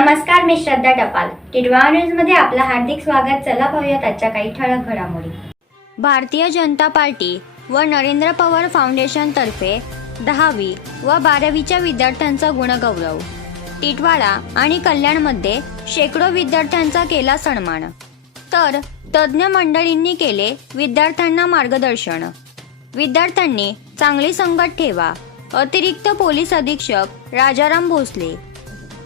नमस्कार मी श्रद्धा टपाल. टिडवा न्यूजमध्ये आपलं हार्दिक स्वागत. चला पाहूयात आजच्या काही ठळक घडामोडी. भारतीय जनता पार्टी व नरेंद्र पवार फाउंडेशन तर्फे दहावी व बारावीच्या विद्यार्थ्यांचा गुणगौरव. टिटवाळा आणि कल्याणमध्ये शेकडो विद्यार्थ्यांचा केला सन्मान. तर तज्ज्ञ मंडळींनी केले विद्यार्थ्यांना मार्गदर्शन. विद्यार्थ्यांनी चांगली संगत ठेवा. अतिरिक्त पोलीस अधीक्षक राजाराम भोसले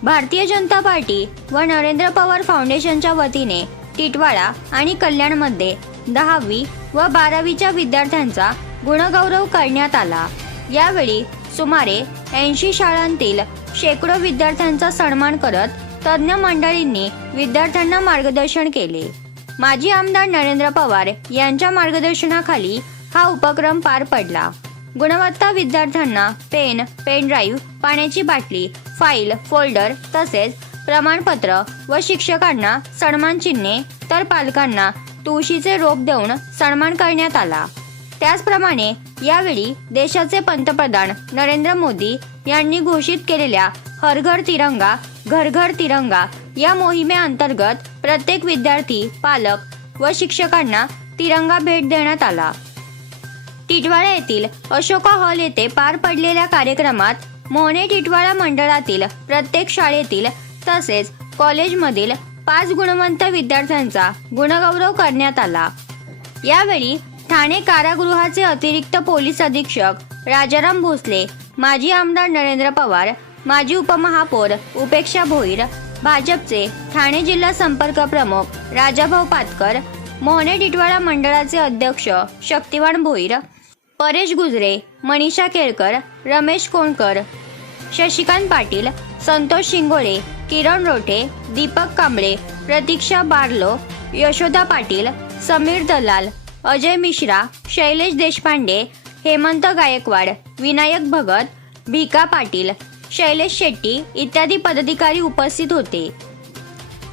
भारतीय जनता पार्टी व नरेंद्र पवार फाउंडेशनच्या वतीने टिटवाळा आणि कल्याणमध्ये दहावी व बारावीच्या विद्यार्थ्यांचा गुणगौरव करण्यात आला. यावेळी सुमारे ऐंशी शाळांतील शेकडो विद्यार्थ्यांचा सन्मान करत तज्ज्ञ मंडळींनी विद्यार्थ्यांना मार्गदर्शन केले. माजी आमदार नरेंद्र पवार यांच्या मार्गदर्शनाखाली हा उपक्रम पार पडला. गुणवत्ता विद्यार्थ्यांना पेन पेन ड्राईव्ह पाण्याची बाटली फाईल फोल्डर तसेच प्रमाणपत्र व शिक्षकांना सन्मान चिन्हे तर पालकांना तुळशीचे रोप देऊन सन्मान करण्यात आला. त्याचप्रमाणे यावेळी देशाचे पंतप्रधान नरेंद्र मोदी यांनी घोषित केलेल्या हर घर तिरंगा घर घर तिरंगा या मोहिमेअंतर्गत प्रत्येक विद्यार्थी पालक व शिक्षकांना तिरंगा भेट देण्यात आला. टिटवाळा येथील अशोका हॉल येथे पार पडलेल्या कार्यक्रमात मोहने टिटवाळा मंडळातील प्रत्येक शाळेतील तसेच कॉलेजमधील पाच गुणवंत विद्यार्थ्यांचा गुणगौरव करण्यात आला. यावेळी ठाणे कारागृहाचे अतिरिक्त पोलीस अधीक्षक राजाराम भोसले माजी आमदार नरेंद्र पवार माजी उपमहापौर उपेक्षा भोईर भाजपचे ठाणे जिल्हा संपर्क प्रमुख राजाभाऊ पातकर मोहने टिटवाळा मंडळाचे अध्यक्ष शक्तिवान भोईर परेश गुजरे मनीषा केळकर रमेश कोणकर शशिकांत पाटील संतोष शिंगोळे किरण रोठे दीपक कांबळे प्रतीक्षा बारलो यशोदा पाटील समीर दलाल अजय मिश्रा शैलेश देशपांडे हेमंत गायकवाड विनायक भगत भिका पाटील शैलेश शेट्टी इत्यादी पदाधिकारी उपस्थित होते.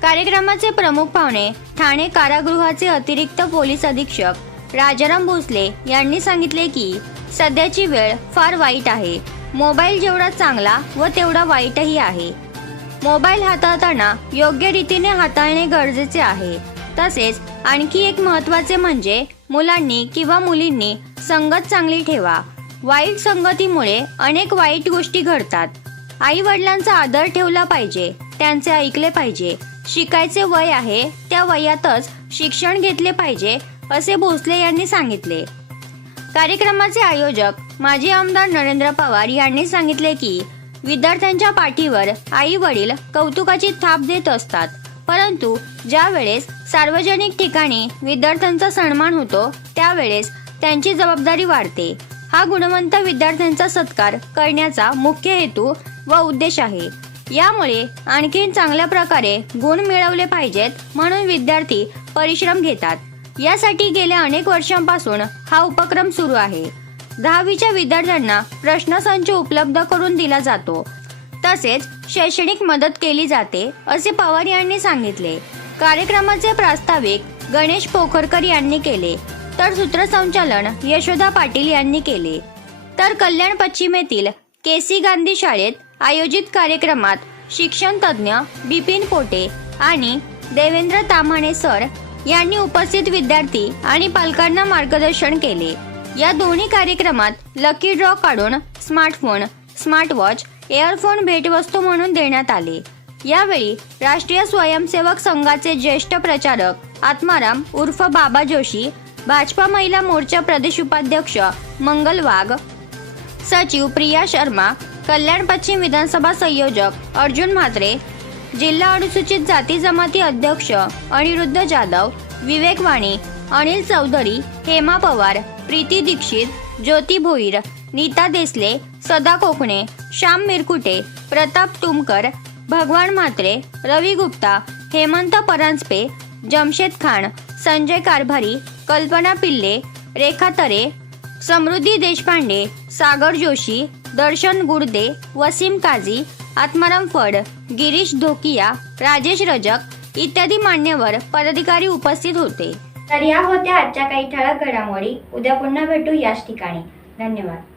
कार्यक्रमाचे प्रमुख पाहुणे ठाणे कारागृहाचे अतिरिक्त पोलीस अधीक्षक राजाराम भोसले यांनी सांगितले की सध्याची वेळ फार वाईट आहे. मोबाईल जेवढा चांगला व तेवढा वाईटही आहे. मोबाईल हाताळताना योग्य रीतीने हाताळणे गरजेचे आहे. तसेच आणखी एक महत्त्वाचे म्हणजे मुलांनी किंवा मुलींनी संगत चांगली ठेवा. वाईट संगतीमुळे अनेक वाईट गोष्टी घडतात. आई वडिलांचा आदर ठेवला पाहिजे त्यांचे ऐकले पाहिजे. शिकायचे वय आहे त्या वयातच शिक्षण घेतले पाहिजे असे भोसले यांनी सांगितले. कार्यक्रमाचे आयोजक माजी आमदार नरेंद्र पवार यांनी सांगितले की विद्यार्थ्यांच्या पाठीवर आई वडील कौतुकाची थाप देत असतात. परंतु ज्या वेळेस सार्वजनिक ठिकाणी विद्यार्थ्यांचा सन्मान होतो त्यावेळेस त्यांची जबाबदारी वाढते. हा गुणवंत विद्यार्थ्यांचा सत्कार करण्याचा मुख्य हेतू व उद्देश आहे. यामुळे आणखीन चांगल्या प्रकारे गुण मिळवले पाहिजेत म्हणून विद्यार्थी परिश्रम घेतात. यासाठी गेल्या अनेक वर्षांपासून हा उपक्रम सुरू आहे. दहावीच्या विद्यार्थ्यांना प्रश्नसंच उपलब्ध करून दिला जातो. तसेच शैक्षणिक मदत केली जाते असे पवार यांनी सांगितले. कार्यक्रमाचे प्रास्ताविक गणेश पोखरकर यांनी केले तर सूत्रसंचालन यशोदा पाटील यांनी केले. तर कल्याण पश्चिमेतील केसी गांधी शाळेत आयोजित कार्यक्रमात शिक्षण तज्ज्ञ बिपिन पोटे आणि देवेंद्र ताम्हाणे सर यांनी उपस्थित विद्यार्थी आणि पालकांना मार्गदर्शन केले. या दोन्ही कार्यक्रमात लकी ड्रॉ काढून स्मार्टफोन स्मार्टवॉच एअरफोन भेटवस्तू म्हणून देण्यात आले. यावेळी राष्ट्रीय स्वयंसेवक संघाचे ज्येष्ठ प्रचारक आत्माराम उर्फ बाबा जोशी भाजपा महिला मोर्चा प्रदेश उपाध्यक्ष मंगल वाघ सचिव प्रिया शर्मा कल्याण पश्चिम विधानसभा संयोजक अर्जुन म्हात्रे जिल्हा अनुसूचित जाती जमाती अध्यक्ष अनिरुद्ध जाधव विवेक वाणी अनिल चौधरी हेमा पवार प्रीती दीक्षित ज्योती भोईर नीता देसले सदा कोकणे श्याम मिरकुटे प्रताप तुमकर भगवान म्हात्रे रवी गुप्ता हेमंत परांजपे जमशेद खान संजय कारभारी कल्पना पिल्ले रेखा तरे समृद्धी देशपांडे सागर जोशी दर्शन गुर्दे वसीम काझी आत्माराम फड गिरीश धोकिया राजेश रजक इत्यादी मान्यवर पदाधिकारी उपस्थित होते. तर या होत्या आजच्या काही ठळक घडामोडी. उद्या पुन्हा भेटू याच ठिकाणी. धन्यवाद.